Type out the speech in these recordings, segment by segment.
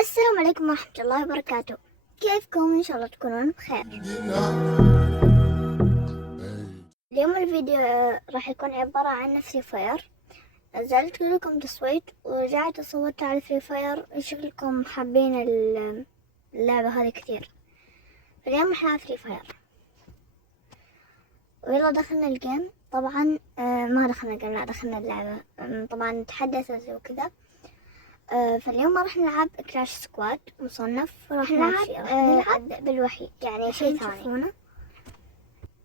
السلام عليكم ورحمة الله وبركاته. كيفكم؟ إن شاء الله تكونون بخير. اليوم الفيديو راح يكون عبارة عن فري فاير. نزلت لكم تصويت ورجعت صوتت على فري فاير. شكلكم حابين اللعبة هذه كثير. اليوم راح نلعب فري فاير. ويلا دخلنا الجيم. طبعا ما دخلنا الجيم، لا دخلنا اللعبة. طبعا تحدثت وكذا. فاليوم راح نلعب كراش سكواد مصنف. راح نلعب بالوحيد، يعني شيء ثاني.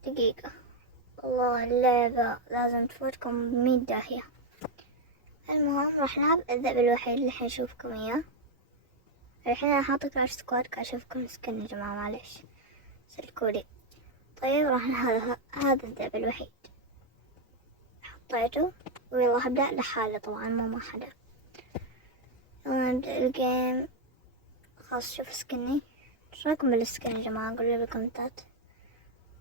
دقيقة، والله اللعبة لازم تفوتكم ب100 داهية. المهم راح نلعب الذئب الوحيد اللي حنشوفكم اياه. الحين انا حاطة كراش سكواد قاعد اشوفكم سكن يا جماعة، معلش سلكولي. طيب راح هذا الذئب الوحيد حطيته، ويلا هبدأ لحالي طبعا مو مع حدا. يلا نبدأ الجيم. خلاص شوف سكني. ايش رايكم بالسكن يا جماعة؟ قولوا لي بالكومنتات.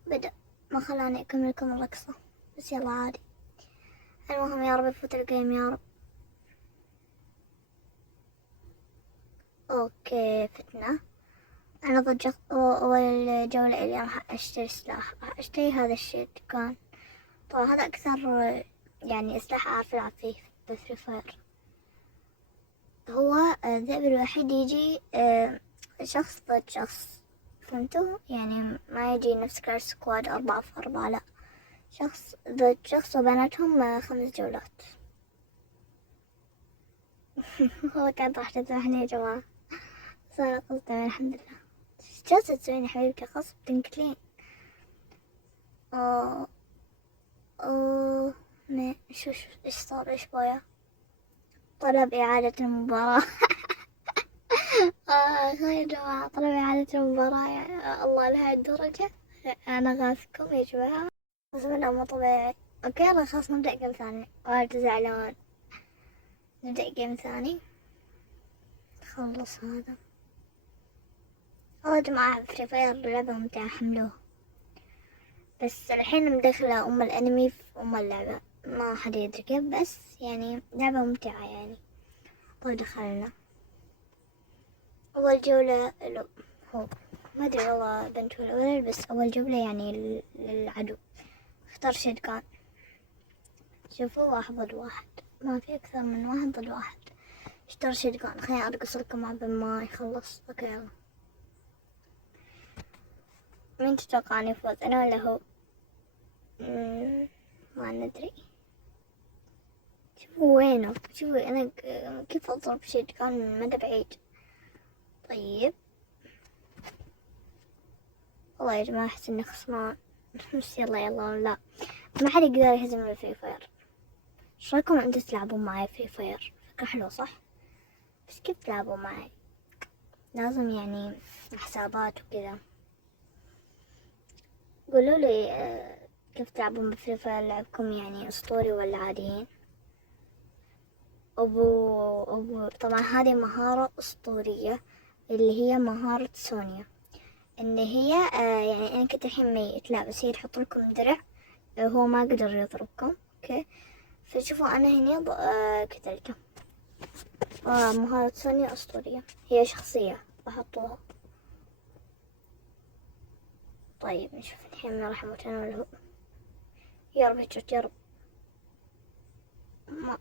بدأ، ما خلاني اكمل لكم الرقصة بس يلا عادي. المهم يا رب يفوت الجيم يا رب. اوكي فتنا. انا ضد اول جولة اللي راح اشتري سلاح. راح اشتري هذا الشيء كان طبعا هذا اكثر يعني سلاح اعرف العب فيه بفري فاير. هو الذئب الوحيد يجي شخص ضد شخص، فهمتوا؟ يعني ما يجي نفس كراش سكواد 4 في 4، لا، شخص ضد شخص وبيناتهم 5 جولات. هو كان راح تذبحني يا جماعة، صار قصدي الحمد لله. ايش جالسة تسوين يا حبيبتي؟ غصب تنكلين. اوه اوه شو ايش صار؟ ايش بويا؟ طلب إعادة المباراة. يا جماعة طلب إعادة المباراة، يا الله لهاي الدرجة. أنا غاثكم يا جماعة، بس أنا مو طبيعي. أوكي يلا خلاص نبدأ جيم ثاني. وايد زعلان. نبدأ جيم ثاني. خلص هذا. والله يا جماعة فري فاير لعبة ممتعة، حملوها. بس الحين مدخلة أم الأنمي في أم اللعبة، ما حد يدري كيف، بس يعني لعبة ممتعة يعني. طيب دخلنا أول جولة. هو ما أدري والله بنت ولا ولد، بس أول جولة يعني للعدو. اختار شتقان. شوفوا واحد ضد واحد، ما في أكثر من واحد ضد واحد. اختار شتقان. خليني أرقص لكم عبد ما يخلص. أوكي يلا. مين تتوقعون يفوز، أنا ولا هو؟ ما ندري. شوفوا وينه، شوفوا أنا كيف أضرب شتقان من مدى بعيد. طيب والله يا جماعة أحس إني خسران. بس يلا يلا، لا ما حد يقدر يهزمني في فاير. ايش رايكم انتوا تلعبون معي في فاير؟ فكرة حلوة صح؟ بس كيف تلعبون معي؟ لازم يعني حسابات وكذا. قولوا لي كيف تلعبون بفري فاير؟ لعبكم يعني اسطوري ولا عاديين؟ أبو طبعا هذه مهارة اسطورية اللي هي مهارة سونيا، ان هي يعني انا كنت الحين ميت، لا بس هي تحط لكم درع. هو ما قدر يضربكم. اوكي فشوفوا انا هنا قتلته. مهارة سونيا اسطورية، هي شخصية بحطوها. طيب نشوف الحين من راح اموت انا ولا هو. يا رب هجرت يا رب.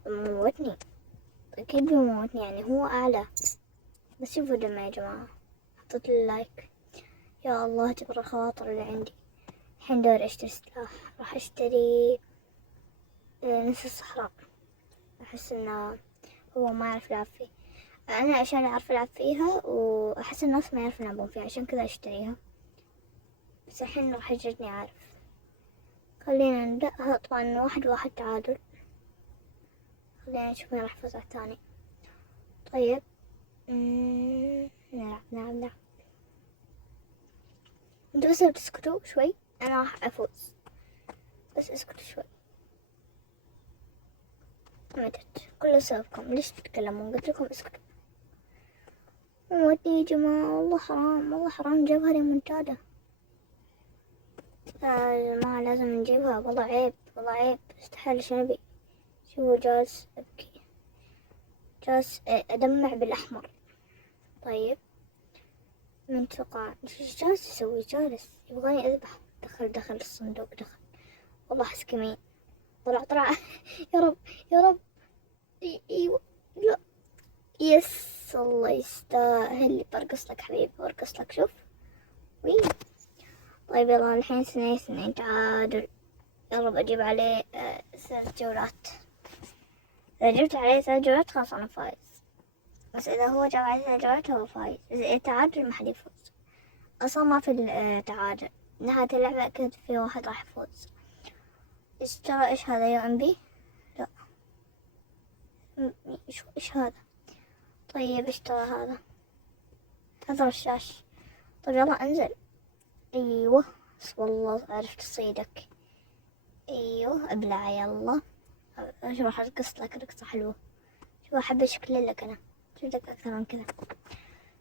موتني، اكيد بيموتني يعني هو اعلى. بس شوفوا دمه يا جماعة، حطيت له لايك. يا الله تبرى الخواطر اللي عندي. الحين دوري اشتري سلاح. راح اشتري نص الصحراء. احس انه هو ما يعرف يلعب فيه. انا عشان اعرف العب فيها، واحس الناس ما يعرفون يلعبون فيها، عشان كذا اشتريها. بس الحين راح يجرني عارف. خلينا نبدأها. طبعا 1-1 تعادل. خلينا نشوف مين راح يفوز على الثاني. طيب نلعب. انتوا بس تسكتوا شوي، انا راح افوز. بس اسكتوا شوي. ماتت كله سببكم، ليش تتكلمون؟ قلت لكم اسكتوا. موتني يا جماعة، والله حرام، والله حرام جابها ريمونتادا. يا جماعة لازم نجيبها، والله عيب، والله عيب، استحال. شنبي شوفوا جالس ابكي، جالس ادمع بالاحمر. طيب من توقع ايش جالس يسوي؟ جالس يبغاني اذبح. دخل الصندوق دخل. والله احس كمين. طلع يا رب يا رب. ايوه لا. يس الله يستاهل. برقص لك حبيبي برقص لك شوف. وي. طيب يلا الحين 2-2 تعادل. يلا بجيب عليه 3 جولات. إذا جبت عليه 3 جولات خلاص أنا فايز. بس إذا هو جاب عليه 3 جولات هو فايز. إذا تعادل ما حد يفوز. أصلا ما في التعادل. نهاية اللعبة أكيد في واحد راح يفوز. ترى إيش هذا يا ام بي؟ لا. إيش هذا؟ طيب إيش ترى هذا رشاش. طيب يلا انزل. أيوه والله عرفت أصيدك. أيوه ابلع يلا. شوف راح أرقص لك رقصة حلوة. شوف أحب شكل لك أنا. شوف لك أكثر من كذا.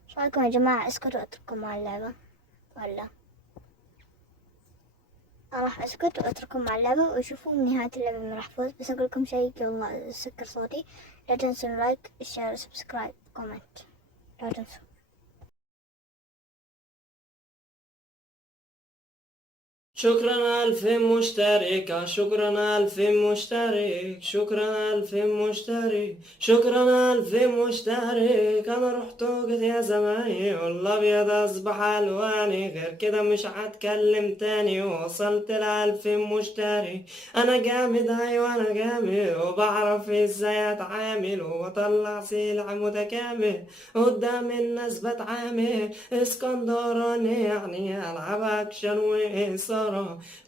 ايش رايكم يا جماعة اسكت واترككم مع اللعبة ولا؟ أنا راح اسكت واترككم مع اللعبة وشوفوا من نهاية اللعبة من راح افوز. بس اقول لكم شيء قبل ما اسكر صوتي. لا تنسوا لايك الشير سبسكرايب كومنت. لا تنسوا. شكرا ألف مشترك شكرا ألف مشترك شكرا ألف مشترك شكرا ألف مشترك. أنا رحت وقت يا زماني والأبيض أصبح ألواني غير كده مش هتكلم تاني. وصلت ل1000 مشترك. أنا جامد أيوة أنا جامد وبعرف إزاي أتعامل وأطلع سلع متكامل قدام الناس بتعامل اسكندراني يعني ألعب أكشن وإثارة.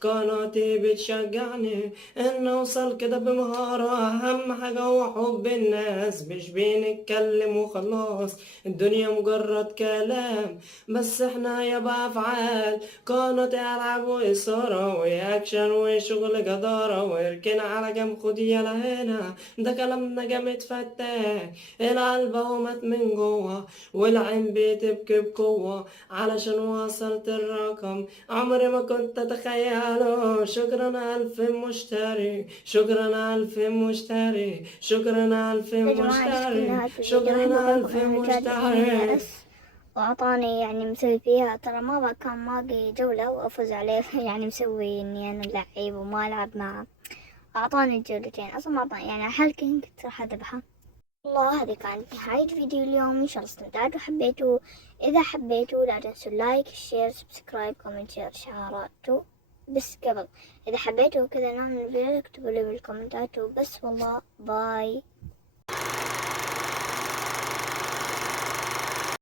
قناتي بتشجعني إن أوصل كده بمهارة. أهم حاجة هو حب الناس مش بنتكلم وخلاص. الدنيا مجرد كلام بس احنا يبقى أفعال. قناتي ألعاب وإثارة وأكشن وشغل جدارة. واركن على جنب خد يلا هنا ده كلامنا جامد فتاك. القلب اهو مات من جوه والعين بتبكي بقوة علشان وصلت الرقم عمري ما كنت أتخيله. شكرا ألف مشتري شكرا ألف مشتري شكرا ألف يا جماعة شكرا مشتري لهذا الفيديو. الحين شكرا بقولكم ألف انه جاني مشتري. يأس وأعطاني يعني مسوي فيها. ترى ما كان باقي جولة وأفوز عليه يعني مسوي إني أنا لعيب وما ألعب معه. أعطاني الجولتين أصلا ما أعطاني يعني حلقة كنت راح أذبحها. والله هذه كانت نهاية فيديو اليوم. إن شاء الله استمتعتوا وحبيتوا. إذا حبيتوا لا تنسوا لايك شير سبسكرايب كومنت شير شعاراتوا. بس قبل إذا حبيتوا كذا نعمل فيديو اكتبوا لي بالكومنتات وبس. والله باي.